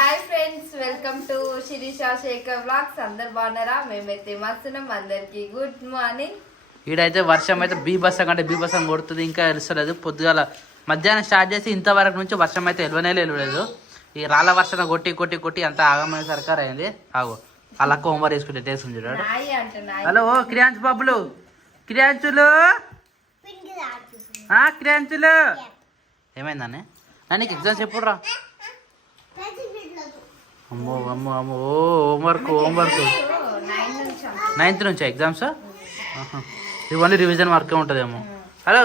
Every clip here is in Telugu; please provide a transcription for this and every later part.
Hi friends welcome to Shirisha Shekhar blogs అందరు బాగున్నారా? మేమైతే మస్తున్నాం. అందరికి గుడ్ మార్నింగ్ ఈడైతే వర్షం అయితే బీభత్సం కంటే బీభత్సం కొడుతుంది ఇంకా తెలుస్తలేదు. పొద్దుగాల మధ్యాహ్నం స్టార్ట్ చేసి ఇంతవరకు నుంచి వర్షం అయితే ఎలవనే వెళ్ళలేదు ఈ రాళ్ళ వర్షం కొట్టి కొట్టి కొట్టి అంత ఆగమైన సర్కార్ అయింది ఆగు. అలా హోంవర్క్ వేసుకుంటే టేస్ట్ చూడాడు నాయి అంటున్నాయి. హలో ఓ క్రియాంశ్ బాబులు. క్రియాంశులు ఆ, క్రియాంశులు ఏమైందాన్ని నీకు ఎగ్జామ్స్ ఎప్పుడు రా? అమ్మో అమ్మో అమ్మో. ఓ హోంవర్క్ హోంవర్క్ నైన్త్ నుంచా ఎగ్జామ్స్ ఇది ఓన్లీ రివిజన్ వర్క్ ఉంటుందేమో. హలో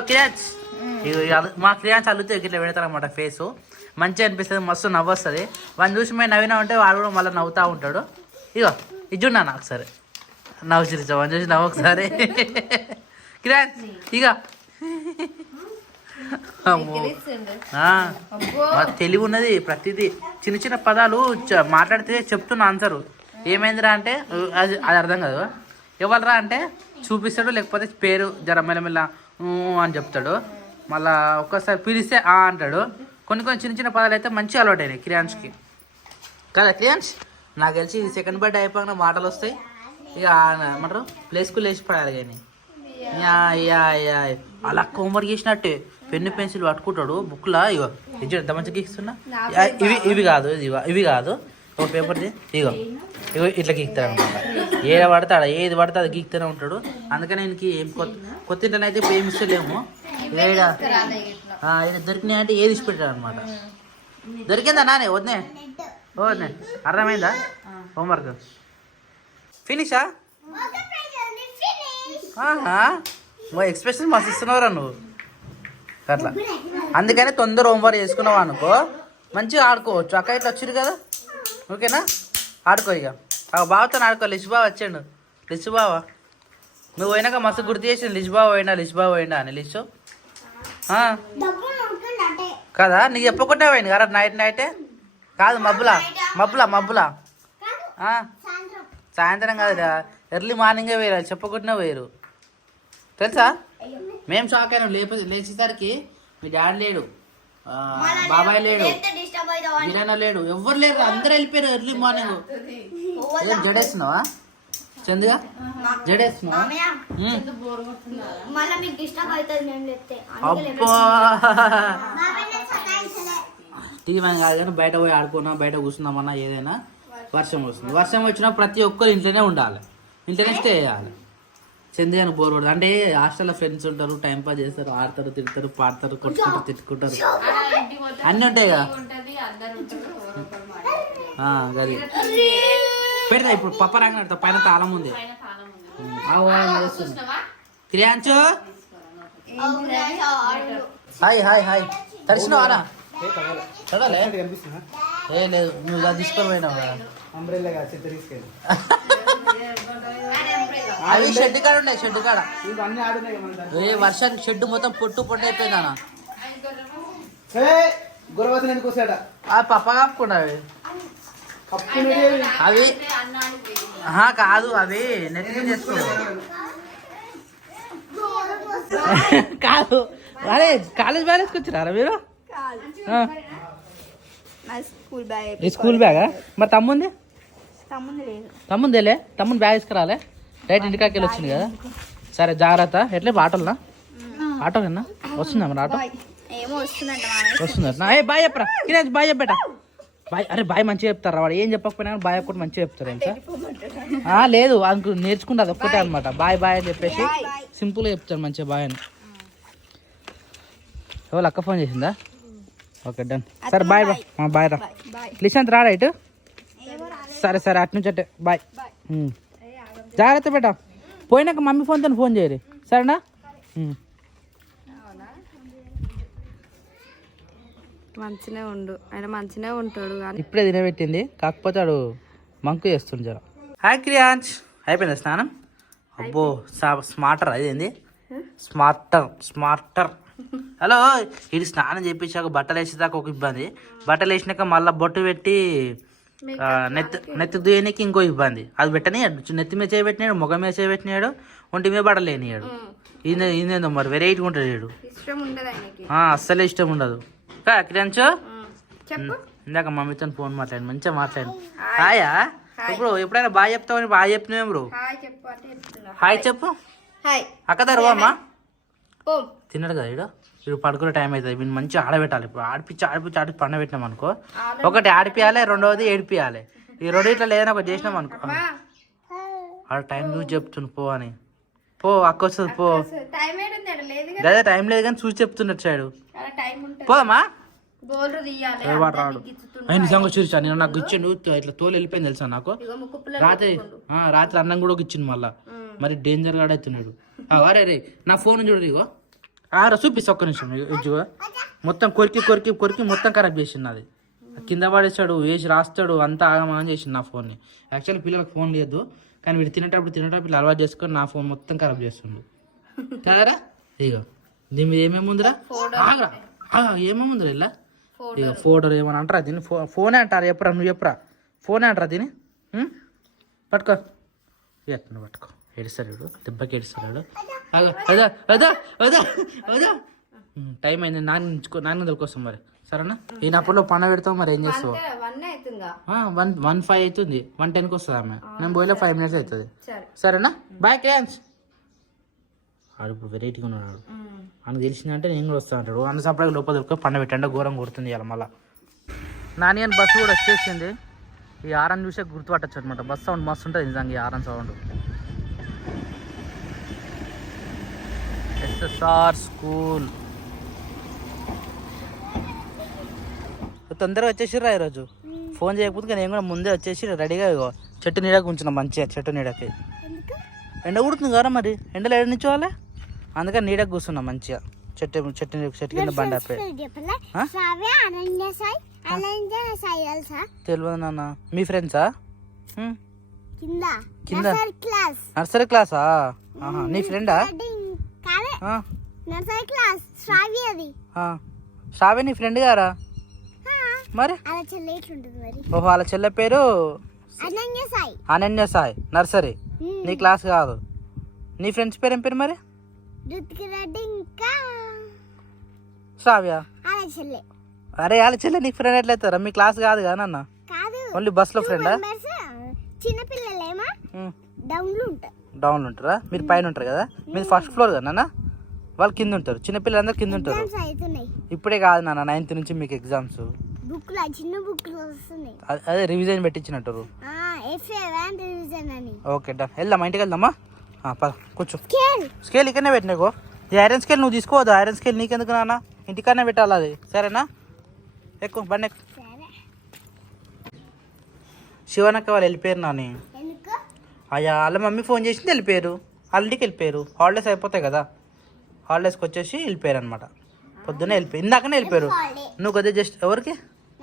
అల- మా క్రియాన్స్ అల్లితే ఇట్లా పెడతారు అనమాట ఫేస్ మంచిగా అనిపిస్తుంది మస్తు నవ్వు వస్తుంది వాడిని చూసి మేము నవ్వినా ఉంటే వాడు కూడా మళ్ళీ నవ్వుతూ ఉంటాడు. ఇగో ఇది చూడన్నా ఒకసారి. నవ్వు చిరిచా వాడిని చూసి నవ్వు ఒకసారి. క్రియాన్స్ ఇక తెలివి ఉన్నది ప్రతిదీ. చిన్న చిన్న పదాలు మాట్లాడితే చెప్తున్న ఆన్సర్. ఏమైందిరా అంటే అది అది అర్థం కాదు. ఎవరురా అంటే చూపిస్తాడు లేకపోతే పేరు జర మెల్లమెల్ల అని చెప్తాడు. మళ్ళా ఒక్కసారి పిలిస్తే ఆ అంటాడు. కొన్ని కొన్ని చిన్న చిన్న పదాలు అయితే మంచిగా అలవాటు అయినాయి క్రియాన్స్కి. కదా క్రియాన్స్? నాకు తెలిసి సెకండ్ బర్త్డే అయిపోయిన మాటలు వస్తాయి. ఇక ఏమంటారు? ప్లేస్కు లేచి పడాలి కానీ. Yeah yeah yeah. అలా హోంవర్క్ చేసినట్టే. పెన్ను పెన్సిల్ పట్టుకుంటాడు బుక్లా? ఇగో ఎంత మంచిగా గీస్తున్నా? ఇవి ఇవి కాదు ఇది ఇవి కాదు. ఒక పేపర్ ఇగో ఇగో ఇట్లా గీక్తాడు అనమాట ఏడ పడతాడు ఏది పడితే అది గీక్తూనే ఉంటాడు. అందుకని ఆయనకి ఏం కొత్త కొత్త ఇంట్లో అయితే ఇప్పుడు ఏమి ఇస్తలేము ఏడ రాలే ఇట్లా ఆ, ఈయన దొరికినాయి అంటే ఏది ఇచ్చిపెట్టాడు అనమాట దొరికిందా నానే? వద్దే వద్దే అర్థమైందా? హోంవర్క్. ఫినిషా? ఆహా. మా ఎక్స్ప్రెషన్ మస్తు ఇస్తున్నావురా నువ్వు. అట్లా. అందుకని తొందర హోంవర్క్ చేసుకున్నావు అనుకో మంచిగా ఆడుకోవచ్చు. అక్క ఇట్లా వచ్చిరు కదా? ఓకేనా? ఆడుకో ఇక. ఆ బావతో ఆడుకో. లిష్ వచ్చాడు. లిష్ నువ్వు పోయినాక మస్తు గుర్తు చేసింది లిష్ పోయినా లిష్ పోయినా అని. లిష్? కదా? నీకు చెప్పకుండా పోయింది కదా? నైట్ నైటే? కాదు మబ్బులా. మబ్బులా మబ్బులా. సాయంత్రం కాదురా. ఎర్లీ మార్నింగే వేయరు చెప్పకుండా పోయారు తెలుసా? మేము షాక్ అయినాం. లేప లేచేసరికి మీ డాడీ లేడు. బాబాయ్ లేడు. వీరన్న లేడు. ఎవ్వరు లేరు. అందరూ వెళ్ళిపోయారు ఎర్లీ మార్నింగ్. ఏం జడేస్తున్నావా? చందుగా? జడేస్తున్నావా? అబ్బా. టీవీ కాదు కానీ బయట పోయి ఆడుకున్నా బయట కూర్చుందామన్నా ఏదైనా వర్షం వస్తుంది. వర్షం వచ్చినా ప్రతి ఒక్కరు ఇంట్లోనే ఉండాలి. ఇంట్లోనే స్టే చేయాలి. చంద్రయాన్ని బోర్ కొడదు అంటే హాస్టల్లో ఫ్రెండ్స్ ఉంటారు టైం పాస్ చేస్తారు ఆడతారు తిడతారు పాడతారు కొట్టుకుంటారు తిట్టుకుంటారు. అన్నీ ఉంటాయి కదా పెడతా ఇప్పుడు పప్ప రంగ పైన తాళం ఉంది. క్రియాంచు? Hi hi hi. తడిసినవారా చదవలే ఏ లేదు. నువ్వు తీసుకొని పోయినావు? కదా అవి షెడ్ కాడ ఉన్నాయి షెడ్ కాడ. ఏ వర్షానికి షెడ్ మొత్తం పొట్టు పొట్టు అయిపోయింది అన్న గురవతన ఎందుకు వస్తాడా ఆ పప్ప కప్పుకునేది అవి? ఆహా, కాదు అవి నెట్ చేసుకో కాదు. అరే కాలేజ్ బ్యాగ్ వేసుకొచ్చినారా మీరు. స్కూల్ బ్యాగ్ ఈ స్కూల్ బ్యాగా? మరి తమ్ముంది? తమ్ముంది లేదు. తమ్ముందేలే? తమ్ముని బ్యాగ్ తీసుకురాలే? డైరెక్ట్ ఇంటికాకి వచ్చింది కదా? సరే జాగ్రత్త. ఎట్లే ఆటోనా ఆటోనా వస్తుందా మరి ఆటో? వస్తుందా? ఏ బాయ్ చెప్పరా. కిరాజ్ బాయ్ చెప్పేట. బాయ్ అరే బాయ్ మంచిగా చెప్తారా వాడు? ఏం చెప్పకపోయినా కానీ బాయ్ ఒక్కటి మంచిగా చెప్తారు ఏం సార్ ఆ, లేదు అందుకు నేర్చుకుంటుంది ఒక్కటే అనమాట బాయ్ బాయ్ అని చెప్పేసి సింపుల్గా చెప్తారు మంచిగా బాయ్ అని. ఎవరు అక్క ఫోన్ చేసిందా? ఓకే డన్ సరే బాయ్ బాయ్ బాయ్ రా. లిశాంత్ రా రైట్ సరే సరే అటు నుంచి అట్టే బాయ్. జాగ్రత్త బేట. పోయినాక మమ్మీ ఫోన్తో ఫోన్ చేయరు. సరేనా. మంచినే ఉండు. ఆయన మంచినే ఉంటాడు కానీ. ఇప్పుడే తినబెట్టింది కాకపోతే వాడు మంకు చేస్తుంది జర. హాయ్ క్రియాంచ్. అయిపోయిందా స్నానం? అబ్బో సా- స్మార్టర్ అదేంది స్మార్టర్ స్మార్టర్ హలో ఇది స్నానం చేయించాక బట్టలు వేసేదాకా ఒక ఇబ్బంది. బట్టలు వేసినాక మళ్ళీ బొట్టు పెట్టి నెత్తి నెత్తి దుయ్యనికి ఇంకో ఇబ్బంది. అది పెట్టనియాడు. నెత్తి మీద చేయబెట్టినాడు ముఖం మీద చేయబెట్టినాడు ఒంటి మీద బట్టలు లేనియాడు ఈయన ఈయనేందో మరి వెరైటీగా ఉంటాడు వీడు. అస్సలే ఇష్టం ఉండదు. కా ఇందాక మమ్మీతో ఫోన్ మాట్లాడి మంచిగా మాట్లాడి హాయా. ఇప్పుడు ఎప్పుడైనా బాగా చెప్తామని బాగా చెప్పినావు బ్రో? హాయ్ చెప్పు అంటే చెప్తున్నా. హాయ్ చెప్పు. హాయ్. అక్క తరువా అమ్మా తిన్నాడు కదా ఇడు ఇప్పుడు పడుకునే టైం అవుతుంది. వీళ్ళు మంచిగా ఆడబెట్టాలి. ఇప్పుడు ఆడిపించి ఆడిపించి ఆడిపించి పండబెట్టినాం అనుకో. ఒకటి ఆడిపియాలి రెండవది ఏడిపియాలి. ఈ రెండు ఇట్లా లేదని ఒకటి చేసినాం అనుకో. ఆడ టైం చూసి చెప్తుంది పో అని. పో అక్క వస్తుంది పో. లేదు టైం లేదు కానీ చూసి చెప్తున్నట్టు సైడు పోదమ్మా వాడు రాడు? ఆయన. నిజంగా చూసా నేను నాకు ఇచ్చిండు ఇట్లా తోలు వెళ్ళిపోయింది తెలుసా నాకు? రాత్రి రాత్రి అన్నం కూడా ఒక ఇచ్చిండు మళ్ళా. మరి డేంజర్ గాడు అవుతున్నాడు. ఆ, అరే రే నా ఫోన్ చూడు ఇగో. ఆరా చూపిస్తా ఒక్క నిమిషం ఇదిగో. మొత్తం కొరికి కొరికి కొరికి మొత్తం ఖరాబ్ చేసిండు అది. కింద పడేస్తాడు వేసి రాస్తాడు అంతా ఆగమాగం చేసిండు నా ఫోన్ని యాక్చువల్లీ పిల్లలకు ఫోన్ లేదు కానీ వీడు తినేటప్పుడు తినేటప్పుడు ఇట్లా అలవాటు చేసుకొని నా ఫోన్ మొత్తం ఖరాబ్ చేస్తుండు. కదరా? ఇగో దీని మీద ఏమేమి ఉందిరా? ఆగరా. ఆగా, ఏమేమి ఉందిరా ఇలా? ఇక ఫోటో ఏమని అంటారా దీన్ని? ఫో ఫోనే అంటారు? చెప్పరా నువ్వు చెప్పరా ఫోనే అంటారా దీన్ని? పట్టుకో. ఎట్లా పట్టుకో. ఏడుస్తాడు వీడు. దెబ్బకి ఏడుస్తాడు వీడు. అదా అదా అదా అదా టైం అయింది నాన్న నాన్న కోసం మరి. సరేనా? ఈయనప్పుడు పని పెడతావు మరి ఏం చేస్తావు? వన్ వన్ ఫైవ్ అవుతుంది వన్ టెన్కి వస్తుంది ఆమె? నేను పోయిలో ఫైవ్ మినిట్స్ అవుతుంది. సరే. సరేనా? బాయ్ క్యాన్స్ ఆడు ఇప్పుడు వెరైటీగా ఉన్నాడు అని తెలిసిందంటే నేను కూడా వస్తా అంటాడు. అన్న సపరేట్ లోపల దొరక పండ పెట్టండి ఘోరం కొడుతుంది ఇలా మళ్ళా. నాని అని బస్సు కూడా వచ్చేసింది. ఈ ఆరన్ చూసే గుర్తుపట్టచ్చు అనమాట బస్ సౌండ్ మస్తు ఉంటుంది నిజంగా ఈ ఆరన్ సౌండ్. SSR school. తొందరగా వచ్చేసిర్రా ఈరోజు. ఫోన్ చేయకపోతే నేను కూడా ముందే వచ్చేసి రెడీగా ఇగో చెట్టు నీడకి ఉంచిన మంచిగా చెట్టు నీడకి. ఎండ కుడుతుంది కదా మరి? ఎండలో ఎడ నిల్చోవాలి? అందుకని నీడకు కూర్చున్నా మంచిగా. చెట్టు చెట్టు నీడ- చెట్టు కింద బండి తెలియదు నాన్న. మీ ఫ్రెండ్సా. కింద. Nursery class. నీ ఫ్రెండా? నర్సరీ క్లాస్ శ్రావ్య అది. నీ ఫ్రెండ్ గారా? మరి? ఓహో వాళ్ళ చెల్లె పేరు? అనన్య సాయి. నర్సరీ. నీ క్లాస్ కాదు. నీ ఫ్రెండ్స్ పేరు ఏం పేరు మరి? శ్రావ్య. అరే వాళ్ళ చెల్లె నీకు ఫ్రెండ్ ఎట్లయితారా? మీ క్లాస్ కాదు కదా నాన్న? ఓన్లీ బస్లో ఫ్రెండా మెంబర్స్ చిన్న పిల్లలేమో? డౌన్లు ఉంటారు. డౌన్లో ఉంటారా? మీరు పైన ఉంటారు కదా? మీరు ఫస్ట్ ఫ్లోర్ కదా నాన్న? వాళ్ళు కింద ఉంటారు. చిన్నపిల్లలందరూ కింద ఉంటారు. ఇప్పుడే కాదు నాన్న నైన్త్ నుంచి మీకు ఎగ్జామ్స్ అదే రివిజన్ పెట్టించినట్టు. ఓకే డన్ వెళ్దామా? ఇంటికి వెళ్దామా? కూర్చో. స్కేల్ ఇక్కడనే పెట్టినాకో ఈ ఐరన్ స్కేల్ నువ్వు తీసుకోవద్దు. ఐరన్ స్కేల్ నీకెందుకు నాన్న? ఇంటికన్నా పెట్టాలి అది? సరేనా? ఎక్కువ బండి ఎక్కు. సరే. శివనక్క వాళ్ళు వెళ్ళిపోయారు నాని. అయ్యా వాళ్ళ మమ్మీ ఫోన్ చేసింది వెళ్ళిపోయారు. వాళ్ళ ఇంటికి వెళ్ళిపోయారు. హాలిడేస్ అయిపోతాయి కదా. హాలిడేస్కి వచ్చేసి వెళ్ళిపోయారు అనమాట పొద్దున్నే వెళ్ళిపోయి ఇందాకనే వెళ్ళిపోయారు. నువ్వు కొద్దిగా జస్ట్ ఎవరికి?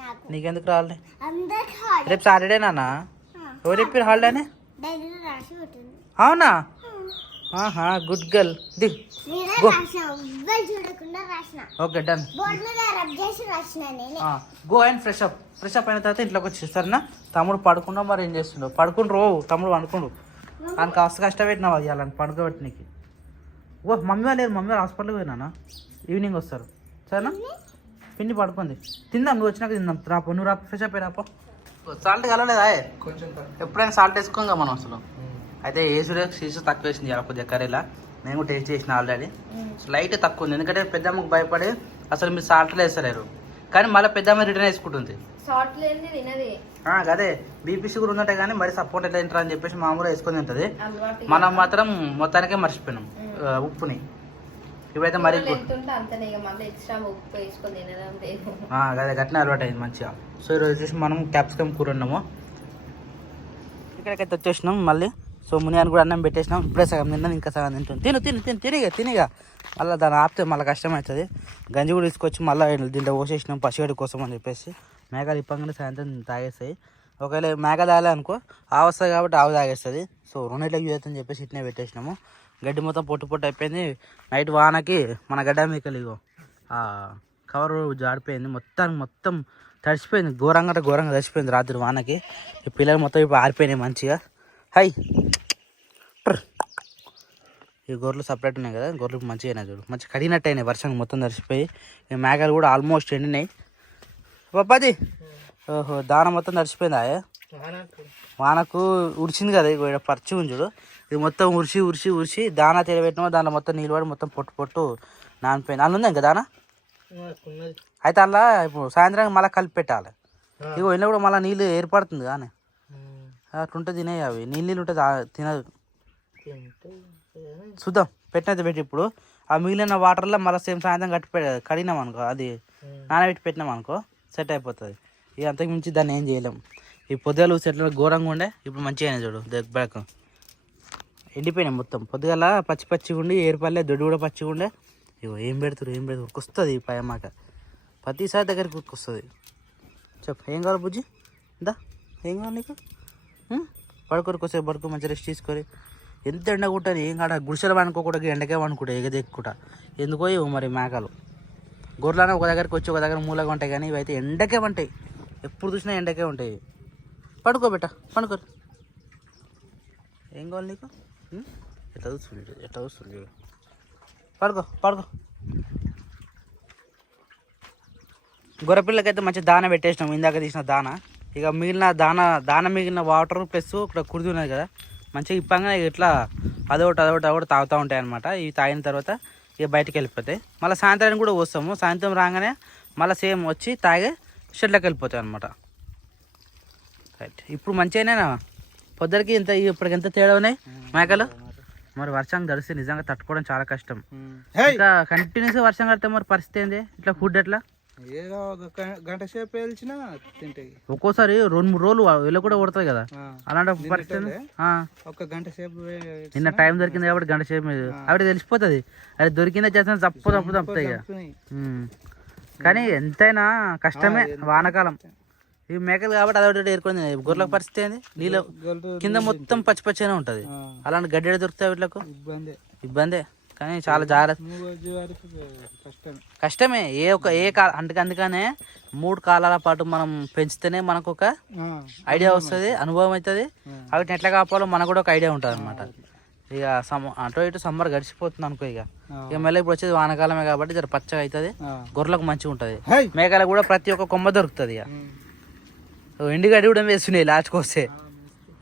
నాకు. నీకెందుకు రావాలి? రేపు సాటర్డే నాన్న ఎవరు చెప్పారు హాలిడేనే అవునా? ఆహా గుడ్ గర్ల్ నేనే go. Okay done go and fresh up fresh up అయిన తర్వాత ఇంట్లోకి వచ్చేస్తారనా తమ్ముడు పడుకున్నా మరి ఏం చేస్తుండో? పడుకుండ్రు తమ్ముడు పడుకుండు. దానికి కాస్త కష్టపెట్టినావు అది అలాంటి పడుకోబెట్టనికి. ఓ మమ్మీ వాళ్ళు లేరు మమ్మీ వాళ్ళు హాస్పిటల్కి పోయినా ఈవినింగ్ వస్తారు. సరేనా? పిన్ని పడుకుంది. తిందాం నువ్వు వచ్చినాక తిందాం. రాపో నువ్వు రా ఫ్రెష్ అప్ రాపో. సాల్ట్ కలవలేదా కొంచెం ఎప్పుడైనా సాల్ట్ వేసుకోగా మనం అసలు. అయితే ఏసుడే సీసు తక్కువ వేసింది ఇలా కొద్దిగా కర్రీలా. నేను కూడా టేస్ట్ చేసిన ఆల్రెడీ లైట్ తక్కువ ఉంది. ఎందుకంటే పెద్దమ్మకు భయపడి అసలు మీరు సాల్ట్ వేస్తలేరు. కానీ మళ్ళీ పెద్దమ్మ రిటర్న్ వేసుకుంటుంది. అదే. బీపీ షుగర్ ఉందంటే కానీ మరి సపోర్ట్ ఎట్లా తింటారు అని చెప్పేసి మామూలుగా వేసుకొని తింటుంది. మనం మాత్రం మొత్తానికే మర్చిపోయినాం. ఉప్పుని. ఇవైతే మరి అదే గట్టిన అలవాటు అయింది మంచిగా. సో ఈరోజు వచ్చేసి మనం క్యాప్సికమ్ కూర ఉన్నాము ఇక్కడికైతే వచ్చేసినాం. మళ్ళీ సో మునియాన్ని కూడా అన్నం పెట్టేసినాం. ఇప్పుడే సగం తిన్నాను ఇంకా సగం తింటుంది తిను తిను తిను తినిగా తినిగా. మళ్ళీ దాన్ని ఆపితే మళ్ళీ కష్టం అవుతుంది గంజి కూడా తీసుకొచ్చి మళ్ళీ దీంట్లో పోసేసినాం పసిగడి కోసం అని చెప్పేసి. మేకలు ఇప్పంగానే సాయంత్రం తాగేస్తాయి. ఒకవేళ మేఘ తాగలే అనుకో ఆవు వస్తుంది కాబట్టి ఆవు తాగేస్తుంది. సో రెండింటికి యూజ్ అని చెప్పేసి ఇట్నే పెట్టేసినాము. గడ్డి మొత్తం పొట్టు పొట్టు అయిపోయింది. నైట్ వానకి మన గడ్డ మేకలు ఇగో ఆ కవర్ జారిపోయింది. మొత్తానికి మొత్తం తడిచిపోయింది ఘోరంగా ఘోరంగా తడిసిపోయింది రాత్రి వానకి. ఈ పిల్లలు మొత్తం ఇప్పుడు ఆరిపోయినాయి మంచిగా. హై. ఈ గొర్రెలు సపరేట్ ఉన్నాయి కదా గొర్రెలు మంచిగా అయినాయి చూడు. మంచిగా కడిగినట్టు అయినాయి వర్షం మొత్తం తడిసిపోయి. ఈ మేకలు కూడా ఆల్మోస్ట్ ఎండినాయి. పది ఓహో దాన మొత్తం తడిచిపోయిందా ఏ? వానకు ఉడిచింది కదా ఇగో ఈడ పచ్చి ఉంది చూడు. ఇది మొత్తం ఉరిసి ఉరిసి ఉరిసి దానా తెలియబెట్టినామో దాంట్లో మొత్తం నీళ్ళు పడి మొత్తం పొట్టు పొట్టు నానిపోయింది. అందులో ఉంది ఇంకా దానా? అయితే అలా ఇప్పుడు సాయంత్రం మళ్ళీ కలిపి పెట్టాలి. ఇగో ఇలా కూడా మళ్ళీ నీళ్ళు ఏర్పడుతుంది కానీ. అట్లుంటే తినేవి అవి. నీళ్ళు నీళ్ళు ఉంటుంది తినదు చూద్దాం. పెట్టినది పెట్టి ఇప్పుడు. ఆ మిగిలిన వాటర్లో మళ్ళీ సేమ్ సాయంత్రం కట్టి కడిగినాం అనుకో. అది నానబెట్టి పెట్టినాం అనుకో సెట్ అయిపోతుంది. ఇక అంతకు మించి దాన్ని ఏం చేయలేం. ఈ పొద్దుగాలు చెట్లు ఘోరంగా ఉండే ఇప్పుడు మంచిగా అయినాయి చూడు దగ్గరకు ఎండిపోయినాయి మొత్తం. పొద్దుగాల పచ్చి పచ్చిగా ఉండి ఏరుపల్లె దొడ్డు కూడా పచ్చిగా ఉండే. ఇగో ఏం పెడతారు ఏం పెడతారు. ఉరుకొస్తుంది పై మాట ప్రతిసారి దగ్గరికి ఉరుకొస్తుంది చెప్పు ఏం కావాలి బుజ్జి దా ఏం కావాలి నీకు? పడుకోరు కొసేపు పడుకో మంచిగా రెస్ట్ తీసుకొని. ఎంత ఎండ కొట్టాలి ఏం కాడ గుడిసెలు వండుకోకూడదు ఎండకే వండుకుంటా ఎగదెక్కుట ఎందుకో ఇవ్వు మరి మేకలు. గొర్రెలనే ఒక దగ్గరికి వచ్చి ఒక దగ్గర మూలగా ఉంటాయి కానీ ఇవైతే ఎండకే ఉంటాయి. ఎప్పుడు చూసినా ఎండకే ఉంటాయి. పడుకో బెట్ట పడుకోరు ఏం కావాలి నీకు? ఎట్లా చూస్తుంది ఎట్లా చూస్తుంది పడుకో పడుకో. గొర్రెపిల్లకైతే మంచి దాన పెట్టేసినాం ఇందాక తీసిన దాన. ఇక మిగిలిన దాన దాన మిగిలిన వాటర్ ప్లస్ ఇక్కడ కుడిది ఉన్నది కదా మంచిగా ఇప్పంగా ఇట్లా అదొకటి అదొకటి అదొకటి తాగుతూ ఉంటాయి అనమాట ఇవి తాగిన తర్వాత ఇక బయటకు వెళ్ళిపోతాయి. మళ్ళీ సాయంత్రానికి కూడా వస్తాము సాయంత్రం రాగానే మళ్ళీ సేమ్ వచ్చి తాగి షెడ్లోకి వెళ్ళిపోతాయి అనమాట రైట్ ఇప్పుడు మంచిగానేనా పొద్దురికి ఇంత ఇప్పటికి ఎంత తేడా ఉన్నాయి? మేకలు? మరి వర్షం తడిస్తే నిజంగా తట్టుకోవడం చాలా కష్టం. ఇంకా కంటిన్యూస్ వర్షం కడితే మరి పరిస్థితి ఏంది? ఇట్లా ఫుడ్ ఎట్లా? ఏదో ఒక గంట సేపు పేల్చినా తింటాయి. ఒక్కోసారి రెండు మూడు రోజులు వెళ్ళ కూడా కొడుతుంది కదా. అలాంటి పరిస్థితి. ఒక గంట సేపు నిన్న టైం దొరికింది కాబట్టి గంట సేపు మీద ఆవిడ తెలిసిపోతుంది. అది దొరికిందే చేస్తాను తప్పు తప్పు తప్పుతాయి. కానీ ఎంతైనా కష్టమే వానకాలం. ఈ మేకలు కాబట్టి అదొకటి ఏర్కొంది గొర్రెల పరిస్థితి ఏంది? నీళ్ళు కింద మొత్తం పచ్చి పచ్చిగానే ఉంటుంది. అలాంటి గడ్డి దొరుకుతాయి వీటికి ఇబ్బంది. ఇబ్బందే. కానీ చాలా జాగ్రత్త కష్టమే. ఏ ఒక ఏ కాల అంటే అందుకనే మూడు కాలాల పాటు మనం పెంచితేనే మనకు ఒక ఐడియా వస్తుంది అనుభవం అవుతుంది వాటిని ఎట్లా కాపాలో మనకు కూడా ఒక ఐడియా ఉంటుంది అనమాట ఇక సమ్ అటు ఇటు సమ్మర్ గడిచిపోతుంది అనుకో ఇక. ఇక మళ్ళీ ఇప్పుడు వచ్చేది వానకాలమే కాబట్టి జర పచ్చగా అవుతుంది. గొర్రెలకు మంచిగా ఉంటుంది! మేకలకు కూడా ప్రతి ఒక్క కొమ్మ దొరుకుతుంది ఇక. ఉమ్. ఎండి గడ్డి కూడా వేస్తున్నాయి లాస్ట్కి వస్తే.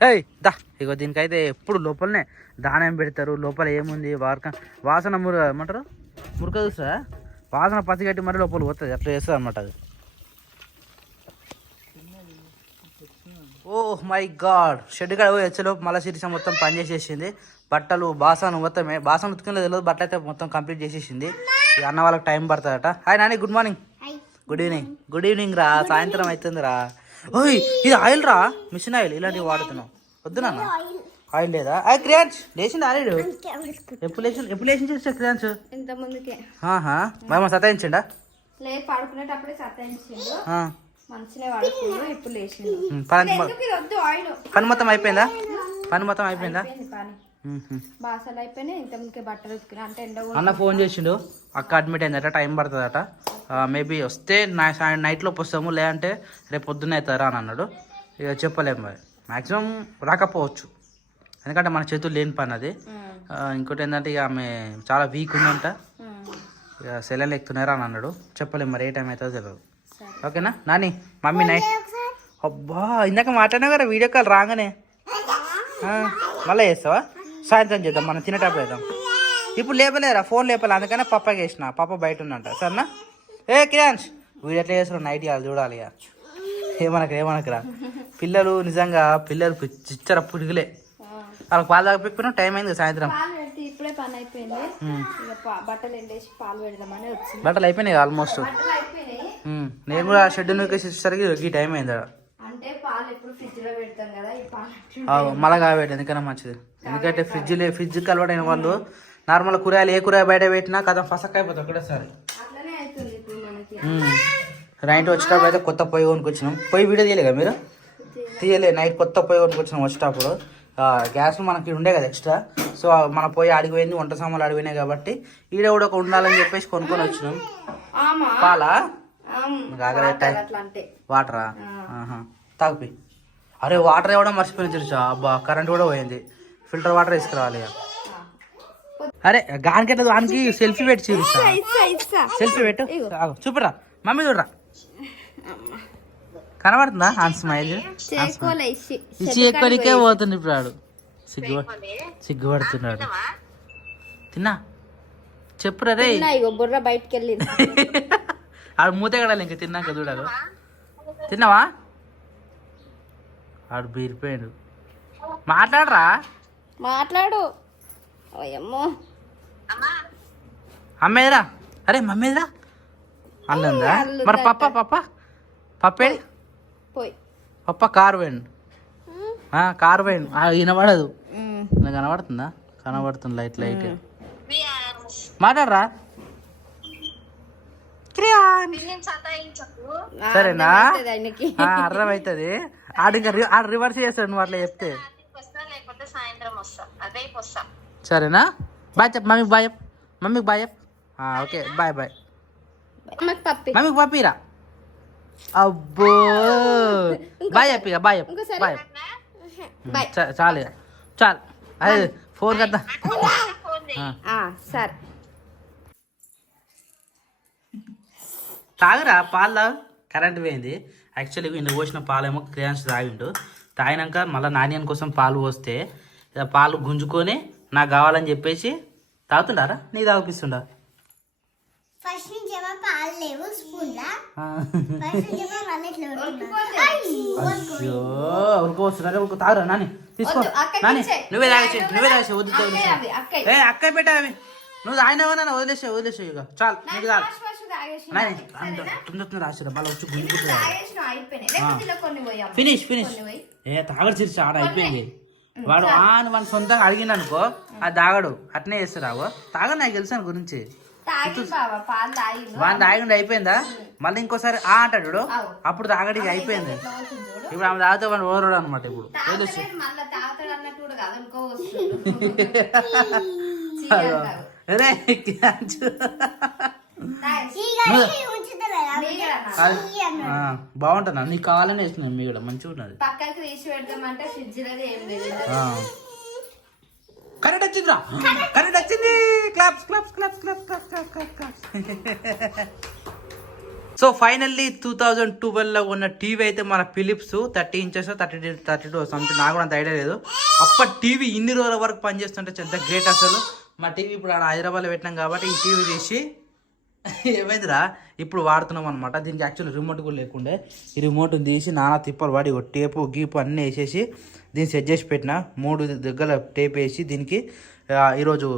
ఏయ్ దా. ఇగో దీనికైతే ఎప్పుడు లోపలనే దానం పెడతారు. లోపల ఏముంది? వారక వాసన మురు ఏమంటారు? మురక చూస్తుందా వాసన పచ్చి కట్టి మరి లోపల పోతుంది. అట్లా చేస్తుంది అనమాట అది. Oh my God. షెడ్ కాడ పోయి వచ్చేలోపు మళ్ళీ సిరిస మొత్తం పని చేసేసింది. బట్టలు బాసన మొత్తమే బాసన ఉతుకునే తెలియదు. బట్టలు అయితే మొత్తం కంప్లీట్ చేసేసింది. అన్న వాళ్ళకి time పడుతుందట. Hi Nani good morning. Good evening. Good evening రా. సాయంత్రం అవుతుంది రా ఓయ్ ఇది ఆయిల్ రా. మిషన్ ఆయిల్ ఇలాంటివి వాడుతున్నాం వద్దు నాన్న ఆయిల్ లేదా? అయ్యి క్రియాన్స్ లేచింది ఆరేడు ఎప్పుడు లేచి ఎప్పుడు లేచి చేస్తా క్రియాన్స్? మేము సతాయించండా? పడుకునేటప్పుడే ఆ. పని మొత్తం అయిపోయిందా? పని మొత్తం అయిపోయిందా. బాసలు అయిపోయినాయి ఇంత ముందుకే బట్టలు ఉతికిన. అంటే ఎండ అన్న ఫోన్ చేసిండు అక్క అడ్మిట్ అయిందట టైం పడుతుందట. మేబీ వస్తే నా నైట్ లోపు వస్తాము లేదంటే రేపు పొద్దున్న అవుతారా అని అన్నాడు. ఇక చెప్పలేము మరి. మ్యాక్సిమం రాకపోవచ్చు. ఎందుకంటే మన చేతులు లేని పని అది. ఇంకోటి ఏంటంటే ఇక ఆమె చాలా వీక్ ఉందంట. ఇక సెలవులు ఎక్కుతున్నారా అని అన్నాడు. చెప్పలేము మరి ఏ టైం అవుతుందో తెలియదు ఓకేనా నాని మమ్మీ నైట్ అబ్బా ఇందాక మాట్లాడినా కదా వీడియో కాల్ రాగానే. మళ్ళీ చేస్తావా? సాయంత్రం చేద్దాం మనం తినేటప్పుడు వేద్దాం ఇప్పుడు లేపలేరా ఫోన్ లేపలే అందుకనే పప్పకి వేసిన పప్ప బయట ఉన్నంట సరేనా? ఏ కిరాన్స్ వీడు ఎట్లా చేస్తారు నైట్ ఇవాళ చూడాలి ఇక. ఏమనకరా ఏమనకరా పిల్లలు నిజంగా పిల్లలు చిచ్చర పురుగులే. వాళ్ళకి పాలు తాగకపోయినా టైం అయింది కదా సాయంత్రం. ఇప్పుడే పని అయిపోయింది. బట్టలు ఎండేసి పాలు పెడదామని వచ్చింది. బట్టలు అయిపోయినాయి ఆల్మోస్ట్ నేను కూడా షెడ్ నూకేసేసరికి ఈ టైం అయింది ఆడ. అంటే పాలు ఎప్పుడు ఫ్రిడ్జ్లో పెడతాం కదా ఈ పాలు అట్లా ఆ, మళ్ళా కాబట్టి ఎందుకన్నా మంచిది. ఎందుకంటే ఫ్రిడ్జ్ లే ఫ్రిడ్జ్కి అలవాటైన వాళ్ళు నార్మల్ కూరగాయలు ఏ కూరగాయ బయట పెట్టినా కథం ఫసక్ అయిపోతుంది ఒకటేసారి అట్లనే అవుతుంది నైట్ వచ్చేటప్పుడు అయితే కొత్త పొయ్యి కొనుక్కొచ్చినాం. పొయ్యి వీడియో తీయలేగా మీరు? తీయలే నైట్ కొత్త పొయ్యి కొనుక్కొచ్చినాం వచ్చేటప్పుడు. గ్యాస్ మనకి ఉండే కదా ఎక్స్ట్రా సో మన పొయ్యి అడిగిపోయింది వంట సామాన్లు అడిగినాయి కాబట్టి ఈడ కూడా ఒక ఉండాలని చెప్పేసి కొనుక్కొని వచ్చినాం. పాలా? వాటరా ఆహా. తాగుపి అరే వాటర్ ఇవ్వడం మర్చిపోయింది తెలుసా? అబ్బా కరెంట్ కూడా పోయింది. ఫిల్టర్ వాటర్ తీసుకురావాలి. అరే గానికి వానికి సెల్ఫీ పెట్టి చూపిస్తా. సెల్ఫీ పెట్టు. చూపిరా. మమ్మీ చూడరా. కనబడుతుందా? ఆ స్మైల్ ఇచ్చి ఎక్కువనికే పోతుంది ఇప్పుడు ఆడు. సిగ్గు సిగ్గుపడుతున్నాడు. తిన్నా. చెప్పురా రే ఇగో బుర్ర బయటకు వెళ్ళింది ఆడు మూత కడాలి ఇంకా తిన్నాక చూడాలి తిన్నావా? ఆడు బీరిపోయాడు. మాట్లాడరా? మాట్లాడు. ఓయమ్మో. అమ్మేదిరా? అరే మమ్మీదిరా? అల్లందా మరి పప్ప పప్ప? పప్పేడి పోయి పప్ప కారు వేయండి కారు వేయండి వినబడదు. కనబడుతుందా? కనబడుతుంది లైట్ లైట్. మాట్లాడరా. సరేనా? అర్థమవుతది ఆ, అర్థమవుతుంది ఆడు ఇంకా రివర్స్ చేస్తాడు నువ్వు అట్లా చెప్తే. సరేనా? బాయ్ చెప్పు. మమ్మీకి బాయ్ చెప్పు. మమ్మీకి బాయ్ చెప్పు. ఆ, ఓకే. బాయ్ బాయ్ మమ్మీకి పంపిరా అబ్బో. బాయ్ చెప్పు ఇక. బాయ్ ఇంకోసారి. బాయ్ చాలు. చాలు. అదే ఫోన్ కదా సరే. తాగురా పాలు తాగు. కరెంట్ పోయింది. యాక్చువల్లీ వీళ్ళు పోసిన పాలేమో క్రియాన్స్ తాగిండు. తాగినాక మళ్ళీ నాణ్యం కోసం పాలు పోస్తే పాలు గుంజుకొని నాకు కావాలని చెప్పేసి తాగుతుండారా? నీకు తాగిపిస్తుండా? ఫస్ట్ నుంచి ఏమో పాలు లేవు. అయ్యో ఉరుకోవస్తున్నారా ఉరుకు తాగురా నాని. తీసుకో. నాని. నువ్వే తాగేసి నువ్వే తాగేసి వద్దు. ఏ అక్కయ్య పెట్టా అవి. నువ్వు తాగినావా నాన్న? వదిలేసే వదిలేసే ఇక. చాలు నీకు చాలు. తాగేసిన. నాని తొందర రాసిరా మళ్ళీ వచ్చి గుంజుకుంటున్నా ఫినిష్ ఫినిష్. ఏ తాగడు చిరిచి ఆడ అయిపోయింది. వాడు ఆను వాడు సొంతంగా అడిగిన అనుకో అది తాగడు. అట్నే చేస్తారావు తాగడు నాకు తెలుసు అని గురించి. తాగి పాలు తాగిండు. వాడిని తాగిండి అయిపోయిందా? మళ్ళీ ఇంకోసారి ఆ అంటాడు. అప్పుడు తాగడి ఇక అయిపోయింది. ఇప్పుడు ఆమె తాగితే వాడు ఓరడు అనమాట ఇప్పుడు. కదా. అది- ఆ, బాగుంటుందా? నీకు కావాలని వేసినాను మీ కూడా మంచిగా ఉన్నది. పక్కకి తీసి పెడతామంటే ఫ్రిడ్జ్ లోది ఏం లేదు. కరెక్ట్ వచ్చిందిరా. కరెక్ట్ వచ్చింది. Claps claps claps claps claps claps claps so finally two thousand ట్వెల్వ్లో ఉన్న టీవీ అయితే మన Philips thirty inches thirty thirty two something నాకు కూడా అంత ఐడియా లేదు. అప్పటి టీవీ ఇన్ని రోజుల వరకు పనిచేస్తుంటే చెత్త గ్రేట్ అసలు. మా టీవీ ఇప్పుడు హైదరాబాద్లో పెట్టినాం కాబట్టి ఈ టీవీ తీసి ఏమైందిరా? ఇప్పుడు వాడుతున్నాం అనమాట దీనికి యాక్చువల్లీ రిమోట్ కూడా లేకుండే. ఈ రిమోట్ తీసి నానా తిప్పలు వాడి ఒక టేపు గీపు అన్నీ వేసేసి దీన్ని సెట్ చేసి పెట్టిన. మూడు దగ్గర టేప్ వేసి దీనికి ఈరోజు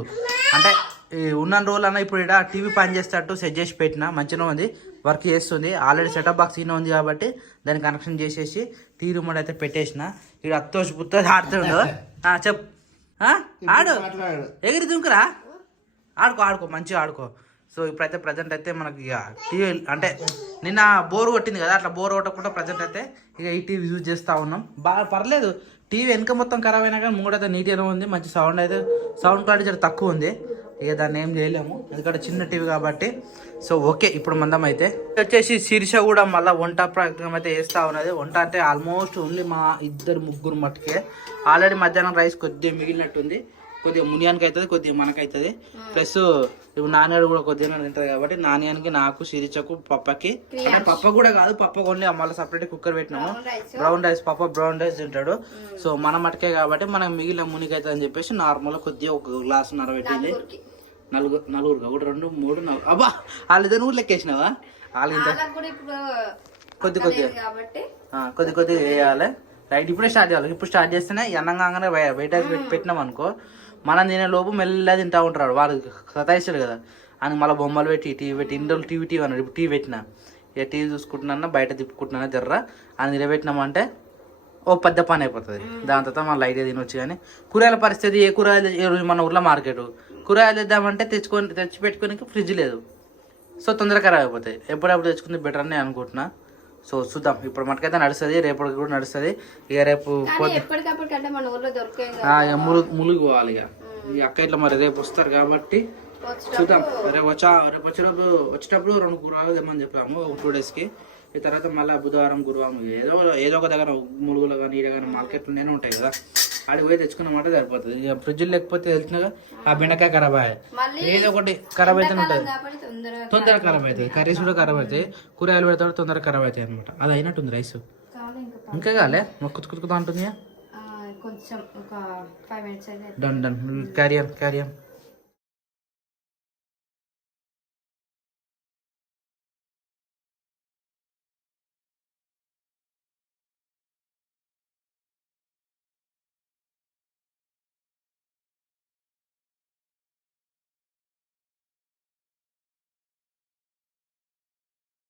అంటే ఈ ఉన్న రోజులు అన్న ఇప్పుడు ఇక్కడ టీవీ పని చేసేటట్టు సెట్ చేసి పెట్టిన. మంచిగా ఉంది. వర్క్ చేస్తుంది. ఆల్రెడీ సెటప్ బాక్స్ ఈయన ఉంది కాబట్టి దాన్ని కనెక్షన్ చేసేసి టీ రిమోట్ అయితే పెట్టేసిన. ఇక్కడ అత్తోసి పుత్తోసి ఆడుతుండు. ఆ? ఆడు. ఎగిరి దుంకురా. ఆడుకో ఆడుకో. మంచిగా ఆడుకో. సో ఇప్పుడైతే ప్రజెంట్ అయితే మనకి ఇక టీవీ అంటే నిన్న బోర్ కొట్టింది కదా అట్లా బోర్ కొట్టకుండా ప్రజెంట్ అయితే ఇక ఈ టీవీ యూజ్ చేస్తూ ఉన్నాం. బాగా పర్లేదు టీవీ వెనక మొత్తం ఖరాబ్ అయినా కానీ మూడైతే నీట్గానే ఉంది మంచి సౌండ్ అయితే సౌండ్ క్వాలిటీ తక్కువ ఉంది. ఇక దాన్ని ఏం చేయలేము ఎందుకంటే చిన్న టీవీ కాబట్టి. సో ఓకే ఇప్పుడు మందం అయితే. వచ్చేసి శీర్ష కూడా మళ్ళీ వంట ప్రయత్నం అయితే వేస్తూ ఉన్నది. వంట అంటే ఆల్మోస్ట్ ఓన్లీ మా ఇద్దరు ముగ్గురు మట్టుకే ఆల్రెడీ మధ్యాహ్నం రైస్ కొద్దిగా మిగిలినట్టుంది. కొద్దిగా మునియానికి అవుతుంది కొద్దిగా మనకు అవుతుంది ప్లస్ ఇప్పుడు నాన్నగారు కూడా కొద్దిగా తింటుంది కాబట్టి నాన్నగానికి నాకు సిరిచకు పప్పకి అంటే పప్ప కూడా కాదు పప్ప కొన్ని మళ్ళీ సపరేట్ కుక్కర్ పెట్టినాము. బ్రౌన్ రైస్ పప్ప బ్రౌన్ రైస్ తింటాడు. సో మన మటుకే కాబట్టి మనకు మిగిలిన మునికి అవుతుంది అని చెప్పేసి నార్మల్ కొద్దిగా ఒక గ్లాస్ నర పెట్టింది. నలుగురు నలుగురు ఒకటి రెండు మూడు నాలుగు. అబ్బా! వాళ్ళిద్దరు నువ్వు లెక్కేసినావా? వాళ్ళు కొద్ది కొద్దిగా. కొద్ది కొద్దిగా వేయాలి. రైట్ ఇప్పుడే స్టార్ట్ చేయాలి. ఇప్పుడు స్టార్ట్ చేస్తేనే బయ- బయట పెట్టి పెట్టినాం అనుకో మనం తినే లోపు మెల్లగా తింటా ఉంటాడు. వాడు సతాయిస్తాడు కదా. అని మళ్ళీ బొమ్మలు పెట్టి టీవీ పెట్టి ఇన్ని రోజులు టీవీ టీవీ అన్నాడు. ఇప్పుడు టీవీ పెట్టినా. ఇక టీవీ చూసుకుంటున్నా బయట తిప్పుకుంటున్నా జర్ర. అని నిలబెట్టినామంటే ఓ పెద్ద పని అయిపోతుంది. దాని తర్వాత మనం లైట్గా తినొచ్చు కానీ కూరగాయల పరిస్థితి ఏ కూరగాయలు ఏ రోజు మన ఊర్లో మార్కెట్. కూరగాయలు తెద్దామంటే తెచ్చుకొని తెచ్చి పెట్టుకోనికి ఫ్రిడ్జ్ లేదు. సో తొందరగా ఖరాబ్ అయిపోతాయి. ఎప్పుడప్పుడు తెచ్చుకుంది బెటర్ అని నేను అనుకుంటున్నా. సో చూద్దాం. ఇప్పుడు మనకైతే నడుస్తుంది రేపటికి కూడా నడుస్తుంది. ఇక రేపు ములుగు ములుగు పోవాలి ఇక ఈ అక్క ఇట్లా మరి రేపు వస్తారు కాబట్టి చూద్దాం. రేపు వచ్చా రేపు వచ్చేటప్పుడు వచ్చేటప్పుడు రెండు కూరగాయలు తెమ్మని చెప్పాము ఒక టూ డేస్కి ఈ తర్వాత మళ్ళీ బుధవారం గురువారం ఏదో ఏదో ఒక దగ్గర ములుగులో కానీ ఈడ కానీ మార్కెట్లు నేను ఉంటాయి కదా. ఆడికి పోయి తెచ్చుకున్నమాట సరిపోతుంది. ఇక ఫ్రిడ్జ్ లేకపోతే తెలిసినాగా ఆ బెండకాయ ఖరాబ్ అయ్యాయి. ఏదో ఒకటి ఖరాబ్ అయితే ఉంటుంది. తొందరగా ఖరాబ్ అవుతుంది. కర్రీస్ కూడా ఖరాబ్ అవుతాయి. కూరగాయలు పెడతాడు తొందరగా ఖరాబ్ అవుతాయి అనమాట అది అయినట్టుంది రైస్. ఇంకా కాలే? మొక్కు కుతుకుతా ఉంటుంది కొంచెం ఒక five minutes done done. Carrier carrier